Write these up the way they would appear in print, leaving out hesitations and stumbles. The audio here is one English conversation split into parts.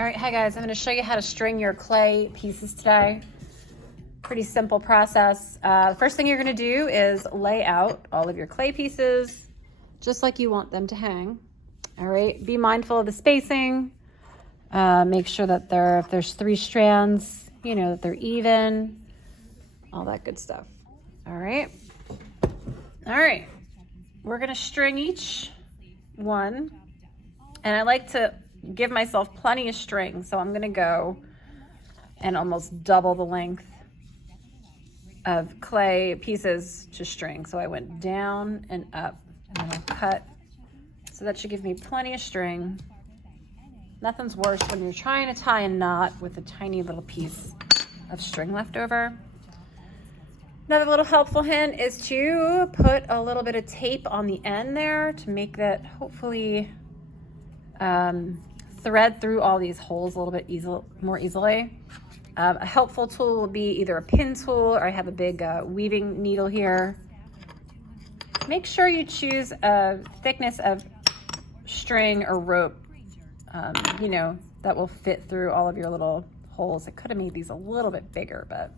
All right, hi guys, I'm gonna show you how to string your clay pieces today. Pretty simple process. The first thing you're gonna do is lay out all of your clay pieces just like you want them to hang. All right, be mindful of the spacing. Make sure that if there's 3 strands, you know, that they're even, all that good stuff. All right, we're gonna string each one, and I like to give myself plenty of string, so I'm gonna go and almost double the length of clay pieces to string. So I went down and up, and then I'll cut. So that should give me plenty of string. Nothing's worse when you're trying to tie a knot with a tiny little piece of string left over. Another little helpful hint is to put a little bit of tape on the end there to make that hopefully thread through all these holes a little bit more easily. A helpful tool will be either a pin tool, or I have a big weaving needle here. Make sure you choose a thickness of string or rope, you know, that will fit through all of your little holes. I could have made these a little bit bigger, but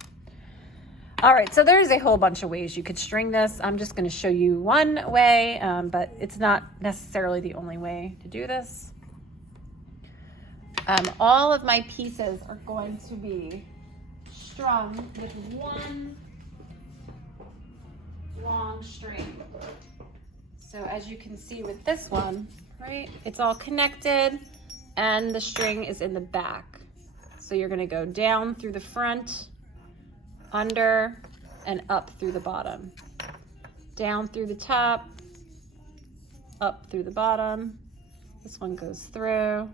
all right, so there's a whole bunch of ways you could string this. I'm just going to show you one way, but it's not necessarily the only way to do this. All of my pieces are going to be strung with one long string. So as you can see with this one, right, it's all connected and the string is in the back. So you're going to go down through the front, under, and up through the bottom. Down through the top, up through the bottom. This one goes through.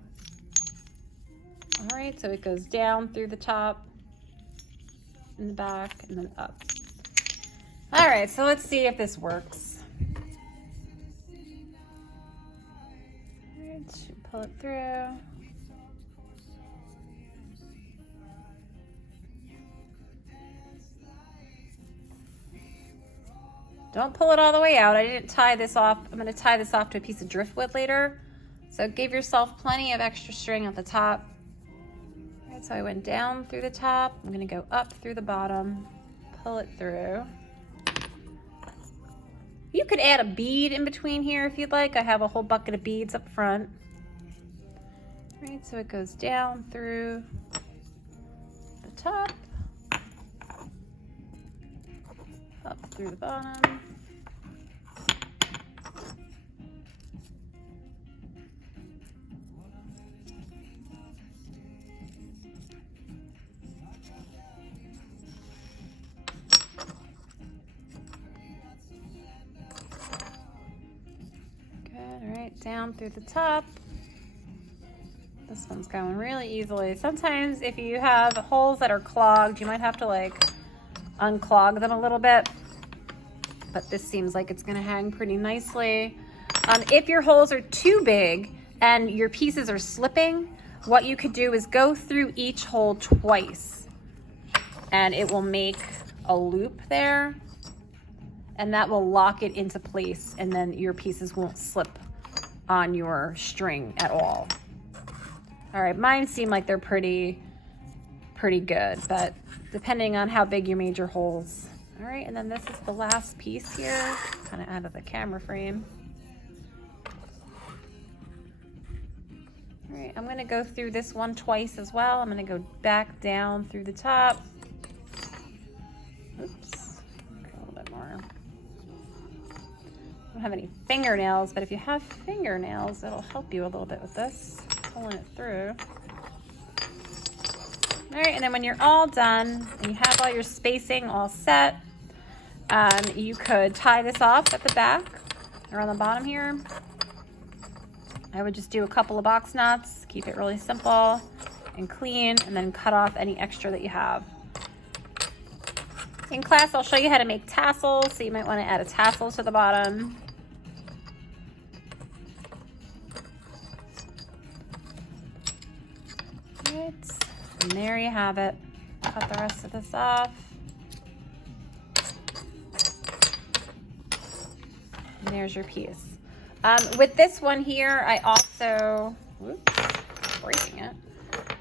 All right, so it goes down through the top, in the back, and then up. All right, so let's see if this works. All right, pull it through. Don't pull it all the way out. I didn't tie this off. I'm gonna tie this off to a piece of driftwood later. So give yourself plenty of extra string at the top. All right, so I went down through the top. I'm gonna go up through the bottom, pull it through. You could add a bead in between here if you'd like. I have a whole bucket of beads up front. All right, so it goes down through the top, up through the bottom. Good, all right, down through the top. This one's going really easily. Sometimes if you have holes that are clogged, you might have to like unclog them a little bit, but this seems like it's gonna hang pretty nicely. If your holes are too big and your pieces are slipping, what you could do is go through each hole twice, and it will make a loop there, and that will lock it into place, and then your pieces won't slip on your string at all. All right, mine seem like they're pretty good, but depending on how big you made your holes. All right, and then this is the last piece here, kind of out of the camera frame. All right, I'm gonna go through this one twice as well. I'm gonna go back down through the top. Oops, a little bit more. I don't have any fingernails, but if you have fingernails, it'll help you a little bit with this, pulling it through. All right, and then when you're all done and you have all your spacing all set, you could tie this off at the back or on the bottom here. I would just do a couple of box knots, keep it really simple and clean, and then cut off any extra that you have. In class, I'll show you how to make tassels, so you might want to add a tassel to the bottom. All right. And there you have it. Cut the rest of this off. And there's your piece. With this one here, I also, breaking it.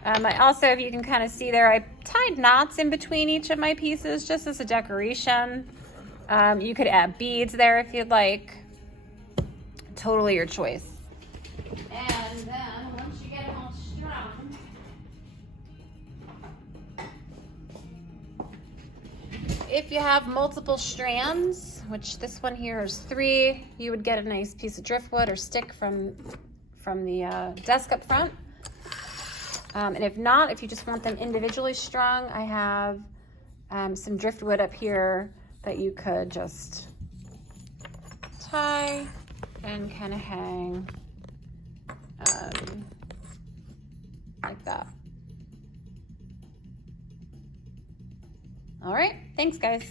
I also, if you can kind of see there, I tied knots in between each of my pieces just as a decoration. You could add beads there if you'd like. Totally your choice. And then once you get them all strung, if you have multiple strands, which this one here is 3, you would get a nice piece of driftwood or stick from the desk up front. And if not, if you just want them individually strung, I have some driftwood up here that you could just tie and kind of hang like that. All right, thanks guys.